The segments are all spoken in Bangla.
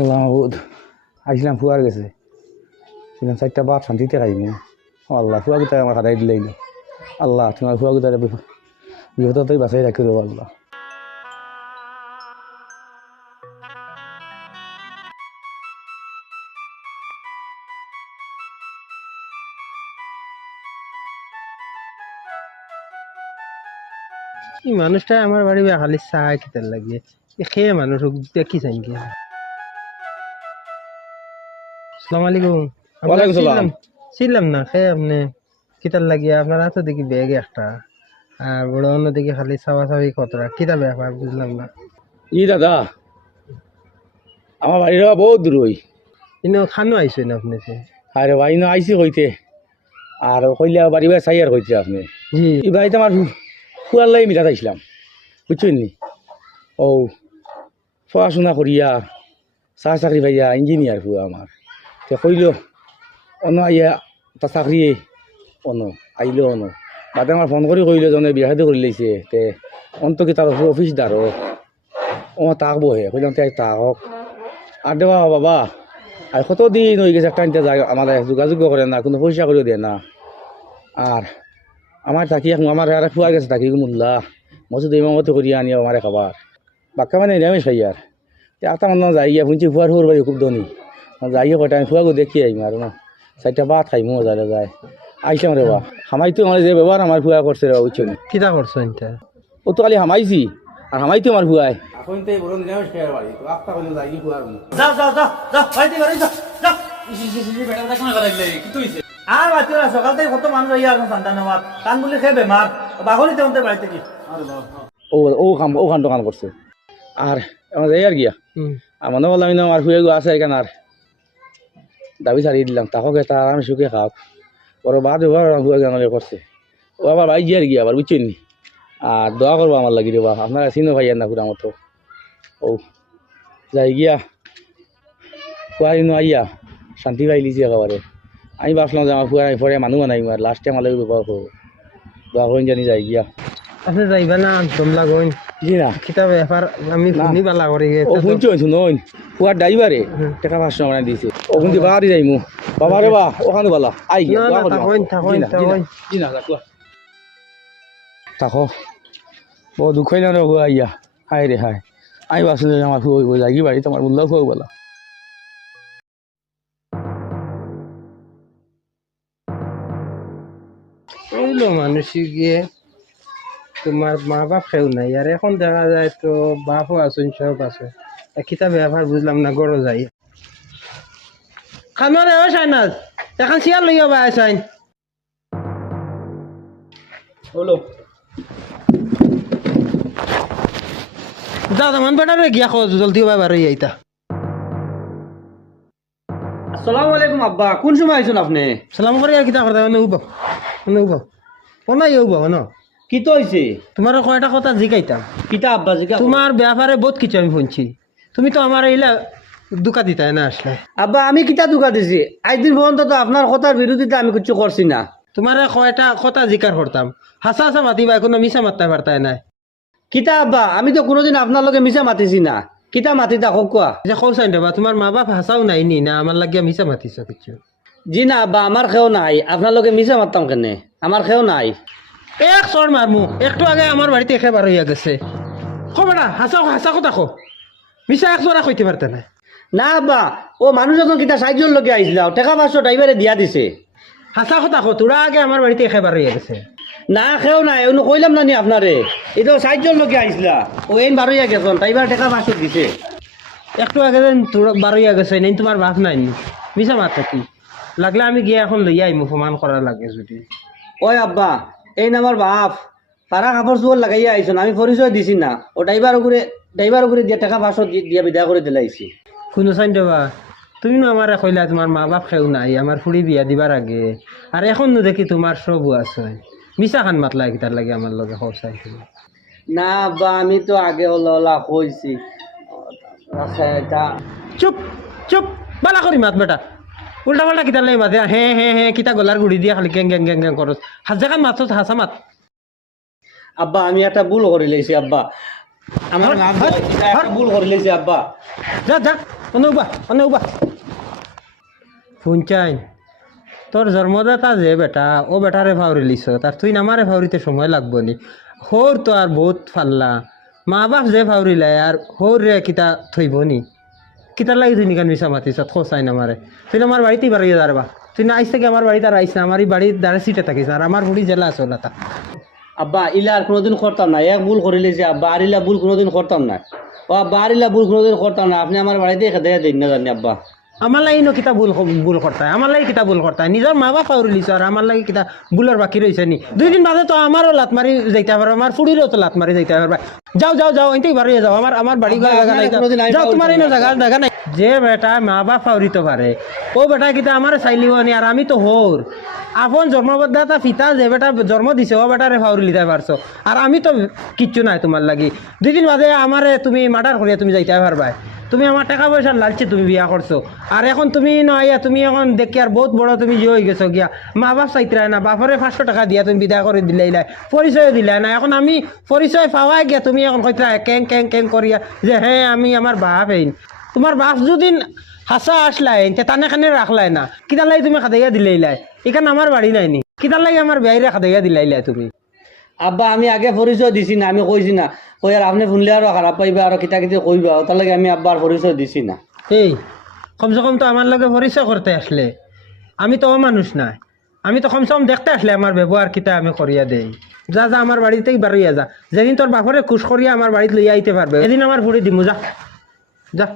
আল্লাহ আইছিলাম ফুয়ার গেছে। ছিলাম চারটা বাদ শান্তিতে খাইনি আল্লাহ, ফুয়া গুতায় আমার হারাই দিলাইল আল্লাহ, তোমার ফুয়া গুতারে বিপদতেই বাঁচাই রাখি দেবো আল্লাহ। মানুষটা আমার বাড়ি খালি চাহ খেতে লাগে খেয়ে মানুষ দেখি চাই কি সালাম আলাইকুম ওয়ালাইকুম সালাম। ছিলাম- না খেয়ে আপনি কিতার লাগিয়ে আপনার হাতে দেখি ব্যাগ একটা। আর বড় অন্য দেখি খালি চাওয়া চাবি কতটা কিতা ব্যাপার বুঝলাম না। ই দাদা আমার বাড়ির বহুত দূর হই কিন্তু খানো আইসেন আপনি আর ভাই না আইসি হইতে আর কইলে বাড়ি বাড়ি চাই আর হইতে আপনি। জি। এই বাড়িতে আমার ফুয়ার লাই মিঠাত আইছিলাম বুঝছেন নি? ও পড়াশোনা করিয়া চাকরি পাইয়া ইঞ্জিনিয়ার ফুয়া আমার। তে কইল অন আইয়া তা চাকরি অন আইলো অন বাদে আমার ফোন করে কইল জনে বিয়া শাদি করে লাইছে তে অন্ত কি তার অফিস দার ও তাক বহে কইলাম তাই তাক আর দেওয়া বাবা আর কত দিন হয়ে গেছে একটা ইন্টা যায় আমার যোগাযোগ করে না কোনো পয়সা করেও দেয় না আর আমার থাকি আমার আর ফুয়া গেছে থাকি মুল্লা মসুদ ইমামতো করিয়া আনি আমার খাবার বাক্কা মানে নিরামিষ খাই আর একটা মানুষ যাই গিয়া শুনছি ফুয়ার ফুয়ার বাড়ি খুব ধনী যাই কটা আমি ফুয়াকে দেখি আইম আর না চারটা ভাত খাই মো যায় যায় আইসাম রে বা হামাইতো মানে যে ব্যবহার আমার ফুয়া করছে রে বুঝছ কিতা করছ এটা ও তো খালি হামাইছি আর হামাইতো আমার ফুয়াই এখন তো বড় নিরামিষ খাই বাড়ি তো একটা হইল যাই ফুয়ার যাও যাও যাও যাও বাড়িতে বাড়ি যাও যাও ইসি ইসি ইসি বেটা বেটা কেন করাইলে কি তুইছে আর বাচ্চারা সকাল থেকে কত মানুষ আইয়া আছে সন্তান আমার কান বলে খেয়ে বেমার বাহরি তেমন বাড়িতে কি ও ও কাম ও কাম দোকান করছে আর আমার যাই আর গিয়া হুম আর মনে বললাম না আমার ফুয়ে গো আছে এখানে আর দাবি ছাড়িয়ে দিলাম তাকে তার আমি সুখে খাওক ওর বাদ ব্যবহার ফুয়ে গাঙলে করছে। ও আবার ভাই আর গিয়ে আবার বুঝছেন নি? আর দোয়া করব আমার লাগি রে বা আপনারা চিনো ভাই না পুরা মতো। ও, যাই গিয়া। ফুয়ারি নো আইয়া, শান্তি পাইলিছি একেবারে। আমি ভাবলাম যে আমার ফুয়া পরে মানুহ নাই আর লাস্টে আমার লাগে ব্যবহার করব দোয়া করেন জানি যাই গিয়া। আপনি যাইবা না জমলা গইন কিতা ব্যাপার আমি শুনি বালা করে ও শুনছো শুনুন ফুয়ার ড্রাইভারে টাকা পাঁচশো মানে দিছে। ও কিন্তু বাড়ি যাইমু বাবা রে বা ওখানে বলা আই গিয়া। থাকো। বড় দুঃখ হইলাম রে হুয়া আইয়া হায়। রে হায় আমার ফুয়া লাগি বাড়ি তোমার মূল্য ফুয়া বলা মানুষ গিয়ে তোমার মা বাপ কেউ নাই। আর এখন দেখা যায় তো বাপও আছেন সব আছে। কিতা ব্যাপার বুঝলাম না গড় যাই খানো রে ও সাইনাজ এখন চেয়ার লইয়া বা আইসাইন হলো। যা তেমন বেটারে গিয়া খো জলদি বা বারো আইতা। আসসালামু আলাইকুম আব্বা। কোন সময় আইছেন আপনি? সালাম করে আর কিতা করতে মানে উব মানে উব কোনাই উব ন। কি তো হইছে? তোমার কয়টা কথা জিগাইতাম কিতা আব্বা জিকা তোমার ব্যাপারে বহুত কিছু আমি শুনছি। তুমি তো আমার এইলা দুকা দিতাই না আসলে? আব্বা আমি কিতা দুকা দিছি? আইদিন পর্যন্ত তো আপনার কথার বিরোধিতা আমি কিছু করছি না। তোমারে কয়টা কথা জিকার করতাম। হাসা হাসা মাতিবা কোনো মিশা মারতে পারতাই নাই। কিতা আব্বা আমি তো কোনোদিন আপনার লগে মিছা মাতিছি না। কিতা মাতি দেখো কোয়া যে কৌসাইন দেবা তোমার মা বাপ হাসাও নাই নি? না আমার লাগিয়া মিশা মাতিছ কিছু? জি না আব্বা আমার খেও নাই। আপনার লগে মিছা মারতাম কেনে? আমার খেও নাই। এক চর মারমু একটু আগে আমার বাড়িতে একেবারে হইয়া গেছে। খবরা হাসা হাসা কথা কো মিশা এক জোড়া কইতে পারতে না না আব্বা ও মানুষ যখন কিতা সাহায্যর লগে আইছিল টাকা পাঁচশো ড্রাইভারে দিয়া দিছে। হাসা কথা কো তোরা আগে আমার বাড়িতে একেবারে হইয়া গেছে। না খেও নাই অনু কইলাম না নি আপনারে এটা সাহায্যর লগে আইছিলা ও এন বারোইয়া গেছন ড্রাইভার টাকা পাঁচশো দিছে। একটু আগে যেন তোরা বার হইয়া গেছে নাই তোমার বাপ নাই মিশা মারতে কি? লাগলে আমি গিয়ে এখন লইয়া আইমু প্রমাণ করা লাগে যদি। ওই আব্বা এই আমার বাপ পাড়া কাপড় চোপড় লাগাইয়া আইছন আমি পরিচয় দিছি না। ও ড্রাইভার উপরে ড্রাইভার উপরে দিয়ে টাকা পাঁচশো দিয়া বিদা করে দিলাইছি কোনো চাইন দেবা তুমি নো আমার কইলা তোমার মা বাপ খেউ নাই আমার ফুড়ি বিয়া দিবার আগে। আর এখন নো দেখি তোমার সবু আছে। মিশা খান মাতলা কিতার লাগে আমার লগে খব চাই না আব্বা আমি তো আগে হলা হলা কইছি চুপ চুপ বালা করি মাত বেটা। উল্টা পাল্টা কিতার লাগে মাতে হে হে হে কিতা গলার গুড়ি দিয়া খালি গেং গেং গেং গেং করস হাজাকান মাত হাসা মাত। আব্বা আমি একটা ভুল করে লাইছি আব্বা। আমার নাম এটা হট। ভুল করে লেছে আব্বা। যা যা অনে উবা অনে উবা। শুনচাই তোর জন্মদাতা যে বেটা ও বেটারে ভাউরি লিছ তার তুই নামারে ভাউরিতে সময় লাগবো নি। হোর তো আর বহুত ফাল্লা। মা বাপ যে ভাউরি লাই আর হোর রে কিতা থইব নি। কিতার লাগি তুই নিকান মিশা মাতিস খোসাই নামারে তুই না আমার বাড়িতেই বাড়িয়ে দাঁড়বা তুই না আইস থেকে আমার বাড়িতে আর আইস না আমার বাড়ির দ্বারা সিটে থাকিস আর আমার হুড়ি জেলা আছে ওলা আব্বা ইলা আর কোনোদিন করতাম না। এক ভুল করে লেছে আব্বা আর ইলা ভুল কোনোদিন করতাম না। ও আব্বা আর ইলা ভুল কোনোদিন করতাম না। আপনি আমার বাড়িতে খেতে দিন না জানি আব্বা। আমার লাগি নো কিতা ভুল ভুল করতা আমার লাগি কিতা ভুল করতা নিজের মা বাপ আউরি লিছ আর আমার লাগি কিতা ভুলের বাকি রয়েছে নি? দুই দিন বাদে তো আমারও লাত মারি যাইতে পারবে আমার ফুড়িরও তো লাত মারি যাইতে পারবে যাও যাও যাও এনতেই বাড়িয়ে যাও। আমার আমার বাড়ি জায়গা নাই যাও তোমার না। জায়গা জায়গা নাই। যে বেটা মা বাপ আউরিতে পারে ও বেটা কিতা আমার চাইলিব নি আর আমি তো হোর। আপন জন্মবদ্ধাতা পিতা যে বেটা জন্ম দিছে ও বেটারে ফাউরি লিতে পারছ। আর আমি তো কিচ্ছু নাই তোমার লাগি। দুই দিন বাদে আমারে তুমি মার্ডার করিয়া তুমি যাইতে পারবা তুমি আমার টাকা পয়সা লালছে তুমি বিয়া করছ। আর এখন তুমি নয়া তুমি এখন দেখি আর বহুত বড় তুমি ইয়ে হয়ে গেছো গিয়া। মা বাপ চাইতে না বাপরে পাঁচশো টাকা দিয়া তুমি বিদায় করে দিলাই লাই পরিচয় দিলাই না এখন আমি পরিচয় পাওয়াই গিয়া তুমি এখন কইতে ক্যাং ক্যাং ক্যাং করিয়া যে হ্যাঁ আমি আমার বাপ হইন। তোমার বাপ যদি হাসা আসলাই তে টানে খানে রাখলাই না। কিতার লাগি তুমি খাদাইয়া দিলাই লাই এখানে আমার বাড়ি নাই নি কিতার লাগি আমার বেয়াইরে খাদাইয়া দিলাই লাই তুমি। আব্বা আমি আগে পরিচয় দিছি না আমি কইছি না। কই আর আপনি শুনলে আরও খারাপ পাইবা আর কিতা কিতা কইবা তার লাগে আমি আব্বার পরিচয় দিছি না। এই কমসে কম তো আমার লগে পরিচয় করতে আসলে। আমি তো মানুষ নাই আমি তো কমসে কম দেখতে আসলে আমার ব্যবহার কিতা আমি করিয়া দেই। যা যা আমার বাড়িতেই বাড়িয়া যা যেদিন তোর বাপরে খুশ করিয়া আমার বাড়িতে লইয়া আইতে পারবে এদিন আমার ভুড়ি দিমু, যা। যা।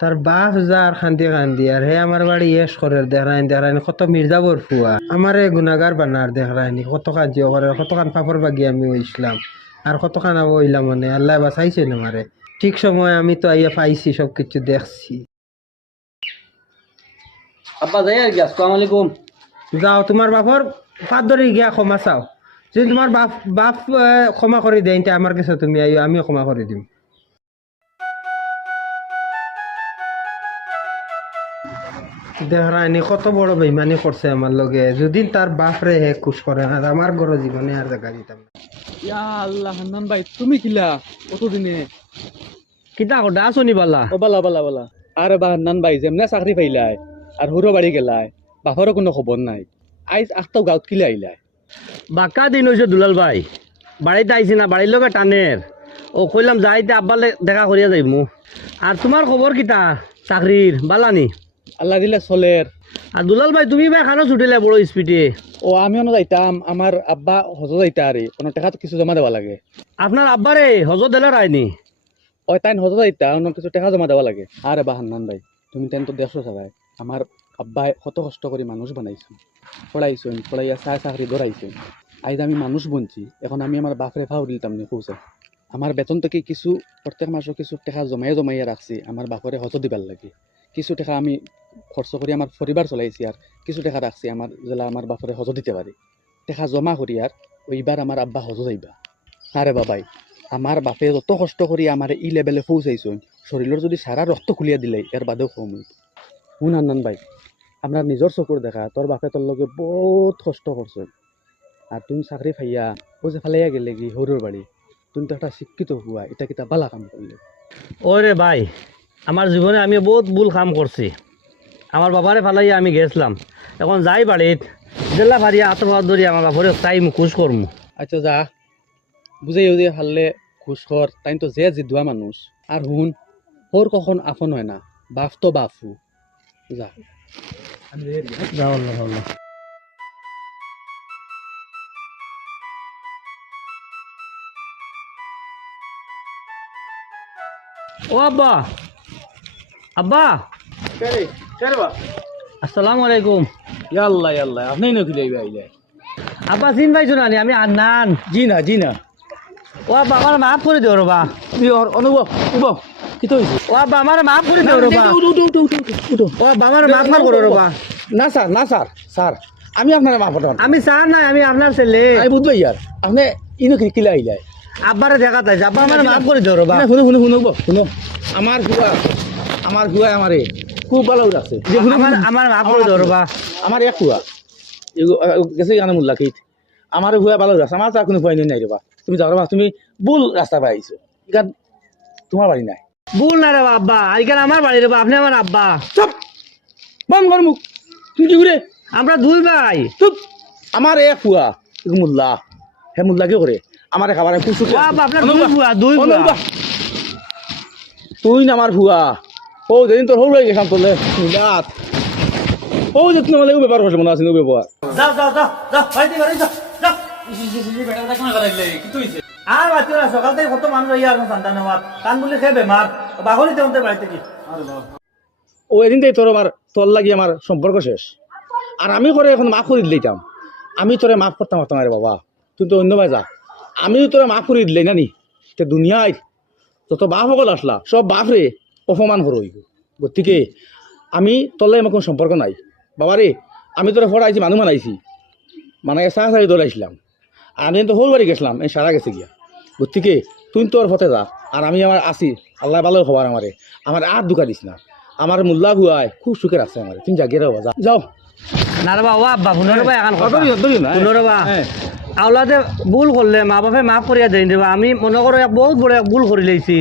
তার বাপ যার খান্দি খান্দি আর হে আমার বাড়ি এস করে দেখাইন দেখাইন কত মির্জাবর ফুয়া আমারে গুনাগার বানার দেখাইনি কত কাজ করে কতখান পাপড় বাগি আমি হইছিলাম আর কতখান আবো হইলাম মানে আল্লাহ বাঁচাইছিল আমারে ঠিক সময় আমি তো আইয়া পাইছি সব কিছু দেখছি। আব্বা, যাই আর কি আসসালামু আলাইকুম। যাও তোমার বাপর পাত ধরে গিয়া ক্ষমা চাও। যদি তোমার বাপ বাপ ক্ষমা করে দেয় আমার কাছে তুমি আইও আমিও ক্ষমা করে দিম। দেহরানি কত বড় বেইমানি করছে আমার লগে। যদি তার বাপরে হে খুশ করে আর আমার গড় জীবনে আর জায়গা দিতাম ইয়া আল্লাহ হান্নান ভাই তুমি কিলা কতদিনে? কিতা কথা শুনি পালা ও বালা বালা বালা। আরে বা হান্নান ভাই যেমনে চাকরি পাইলাই আর হুরো বাড়ি গেলাই। বাপরও কোনো খবর নাই। আইজ আখটাও গাঁৱত কিলে আইলাই বাকা দিন হয়েছে দুলাল ভাই। বাড়িতে আইসি না বাড়ির লোকে টানের ও কইলাম যাইতে আব্বালে দেখা করিয়া যাইমু আর তোমার খবর কিতা? চাকরির বালানি? আল্লাহ দিলে চলের আর দুলাল ভাই তুমি ভাই খানো ছুটিলে বড় স্পিডে? ও আমিও না যাইতাম। আমার আব্বা হজ যাইতা আরে কোনো টাকা কিছু জমা দেওয়া লাগে। আপনার আব্বারে হজ দিলে রায়নি ওই তাইন হজ যাইতা। অন্য কিছু টাকা জমা দেওয়া লাগে। আরে বা হান্নান ভাই তুমি তেন তো দেখছ সবাই আমার আব্বাই কত কষ্ট করে মানুষ বানাইছো। পড়াইছেন পড়াইয়া চাই চাকরি ধরাইছেন আইজ আমি মানুষ বনছি, এখন আমি আমার বাপরে ফাউ দিতাম নি খুঁজে আমার বেতন থেকে কিছু প্রত্যেক মাসে কিছু টাকা জমাইয়া জমাইয়া রাখছি আমার বাপরে হজ দিবার লাগে। কিছু টাকা আমি খরচ করে আমার পরিবার চলাইছি আর কিছু টাকা রাখছি আমার যেলা আমার বাপরে হজ দিতে পারি টাকা জমা করি আর ওইবার আমার আব্বা হজ যাইবা। আরে বাবাই আমার বাপে যত কষ্ট করি আমার ই লেভেলে পৌঁছাইছো শরীরের যদি সারা রক্ত খুলিয়া দিলে এর বাদেও কম শুন আন্নান ভাই। আপনার নিজের চকুর দেখা তোর বাপে তোর লগে বহুত কষ্ট করছে আর তুমি চাকরি ফাইয়া ও যে ফালাইয়া গেলে কি সৰুৰ বাড়ি তুমি তো একটা শিক্ষিত হুয়া এটা কিতা বালা কাম করলে ওরে ভাই আমার জীবনে আমি বহুত ভুল কাম করছি আমার বাবারে ফালাইয়া আমি গেছিলাম। এখন যাই বাড়িত জেলা হাত হাত ধরি আমার বাপরে তাই মুখোশ করমু আচ্ছা যা বুঝাই যে হারলে ঘুষখর তাই তো যে জিদুয়া মানুষ। আর হুন হোর কখন আপন হয় না বাপ তো বাপু। যা। আল্লাহ আল্লাহ ও আব্বা। আব্বা। আসসালামু আলাইকুম। ইয়াল্লা ইয়াল্লা আপনি নকিলে আইলে? আব্বা চিন পাইছো না আমি আন্নান। জি না জি না ও আব্বা আমার মাফ করে দিও রবা। অনুভব উভব কি তো হয়েছে ও আব্বা আমার মাফ করে দিও রবা। ও আব্বা আমার মাফ মার করো রবা। না স্যার না স্যার স্যার আমি আপনার আমি নাই আমি আপনার ছেলে। আমি বুঝব ইয়ার আপনি ইনো কিলে আইলাই আব্বারে দেখা তাই আব্বা আমার মাফ করে দিও রবা। শুনো শুনো শুনো শুনো। আমার ভুয়া আমার ভুয়া আমারে খুব ভালো রাখছে আমার আমার মাফ করে দিও রবা। আমার এক এগো গেছে গানে মোল্লা কিত আমার ভুয়া ভালো রাস্তা আমার তো কোনো ভয় নাই রেবা। তুমি যাও রেবা। তুমি ভুল রাস্তা পাই আইছো এখান তোমার বাড়ি নাই। ভুল না রে আব্বা আজকাল আমার বাড়ি রে আপনি আমার আব্বা। চুপ! বন্ধ কর মুখ। তুমি কি করে? আমরা দুই ভাই। চুপ! আমার এক ফুয়া মোল্লা। হে মোল্লা কি করে? আমার খাবার খুব সুখে আপনার দুই ভুয়া দুই ভুয়া তুই না আমার ভুয়া ও যেদিন তোর তোলে মিলাত ও যে তুমি আমালে ব্যাপার করছে মনে আছে ব্যাপার যাও যাও যাও যাও বাড়িতে বাড়ি আর বাচ্চারা সকাল থেকে কত মানুষ সন্তান আমার কান বলে খেয়ে বেমার বাহরি তেমন বাড়িতে কি ও এদিন থেকে তোর আমার তোর লাগি আমার সম্পর্ক শেষ। আর আমি করে এখন মাফ করে দিলাম আমি তোরে মাফ করতাম পারতাম আরে বাবা। তুই তো অন্য ভাই যা। আমি তোরে মাফ করে দিলাই নানি। তে দুনিয়ায় যত বাপ সকল আসলা সব বাপরে অপমান করো গতিকে আমি তোলে আমার কোনো সম্পর্ক নাই। বাবারে আমি তোরে ফড়াইছি মানুহ মানাইছি। মানে চাহ চাহি দৌড়াইছিলাম আমি তো সৰু বাড়ি গেছিলাম এই সারা গেছে গিয়া। গতিকে তুই তোর ফতে যা আর আমি আমার আসি আল্লাহ ভালো খবর আমারে। আমার আর দুকা দিস না। আমার মোল্লা গুয়ায় খুব সুখে আছে আমার। তুমি জাগিয়ে রাখবা যা। যাও। না রে বা আব্বা শুনো বা এখন শুনো রে বা। আওলাদে ভুল করলে মা বাপে মাফ করিয়া দেন দেবা আমি মনে করো বহুত বড় ভুল করে লইছি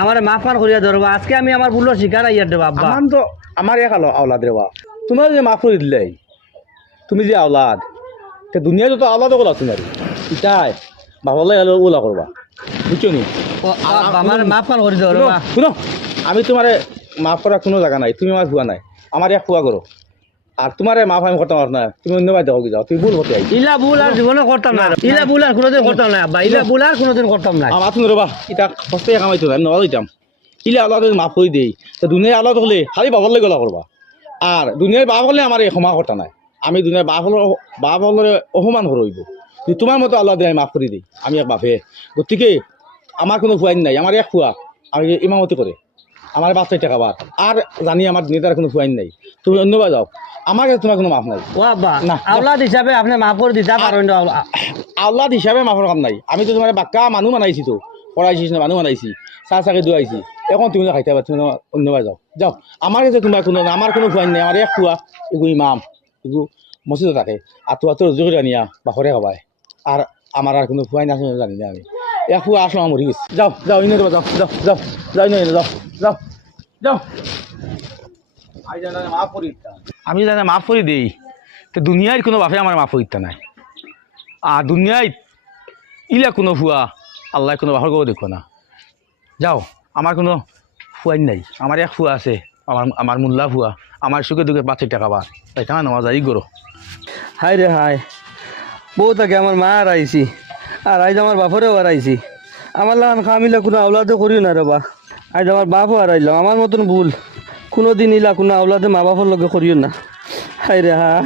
আমার মাফ মান করিয়া ধরবা আজকে আমি আমার ভুলের শিকার আইয়ার দেবা আব্বা। আমার তো আমার এক আলো আওলাদ রে বা তোমার যে মাফ করে দিলে তুমি যে আওলাদ তে দুনিয়ায় তো আওলাদ ওগুলো আছে নারী ইটাই। বাবালে হলো ওলা করবা। বুঝছ নি? আমার মাফ করে দাও শুনো, আমি তোমারে মাফ করার কোনো জায়গা নাই তুমি আমার ভুয়া নাই। আমার এক ফুয়া করো। আর তোমারে মাফ আমি করতে পারো না তুমি অন্য বাড়িতে হোক যাও। তুমি ভুল হতে আইছি। ইলা ভুল আর জীবনে করতাম না। ইলা ভুল আর কোনোদিন করতাম না আব্বা। ইলা ভুল আর কোনোদিন করতাম না। আমার তুমি রবা এটা কষ্টে কামাইতো আমি নবা দিতাম ইলে আল্লাহ যদি মাফ করে দেই। তো দুনিয়ায় আল্লাহ হলে খালি বাবার লাগে গলা করবা। আর দুনিয়ায় বাপ হলে আমার এই ক্ষমা করতা নাই। আমি দুনিয়ায় বাপ হলে বাপ হলে অপমান হরইব তুই তোমার মতো আল্লাহ দিয়ে আমি মাফ করে দিই। আমি এক বাপে। গতিকে আমার কোনো ফুয়াইন নাই আমার এক ফুয়া আমি ইমামতি করে। আমার বাচ্চা টাকা বার আর জানি আমার নেতার কোনো ফুয়াইন নাই। তুমি অন্যবার যাও। আমার কাছে তোমার কোনো মাফ নাই। না। আওলাদ হিসাবে আপনি মাফ করে দিতে পারেন না আল্লাহ হিসাবে মাফর কাম নাই। আমি তো তোমার বাক্কা মানুহ বানাইছি তো। পড়াইছিস না মানুহ বানাইছি। চাহ চাকে দুয়াইছি। এখন তুমি না খাইতে পারছ তুমি অন্যবার যাও। যাও। আমার কাছে তোমার কোনো আমার কোনো ফুয়াইন নাই। আমার এক ফুয়া এগু ইমাম এগু মসজিদে থাকে। আর তো তোর জোর জানিয়া বাখরে খাবাই আর আমার আর কোনো ফুয়াইন আছে, জানি না আমি। এক ফুয়া আসো আমার মরি গেছে। যাও যাও, ইনে যাও যাও যাও যাও যাও, ইনে যাও যাও যাও। আমি জানে মাফ করে দিই, তো দুনিয়ার কোনো বাপে আমার মাফ করিতে নাই। আর দুনিয়ায় ইলা কোনো ফুয়া আল্লাহ কোনো বাপর গো দেখো না। যাও, আমার কোনো ফুয়াই নাই। আমার এক ফুয়া আছে, আমার আমার মোল্লা ফুয়া। আমার সুখে দুঃখে পাঁচ টাকা বার তাই না নামাজ আই করো। হাই রে হাই বউ থাকে আমার মা আর আইছি আর আজ আমার বাপরেও আর আইছি আমার লাগান খামিলা কোনো আওলাদে করিও না রে বা। আজ আমার বাপও আর আইলাম আমার মতন ভুল। কোনো দিন ইলা কোনো আওলাদে মা বাপর লগে করিও না। হাই রে হাই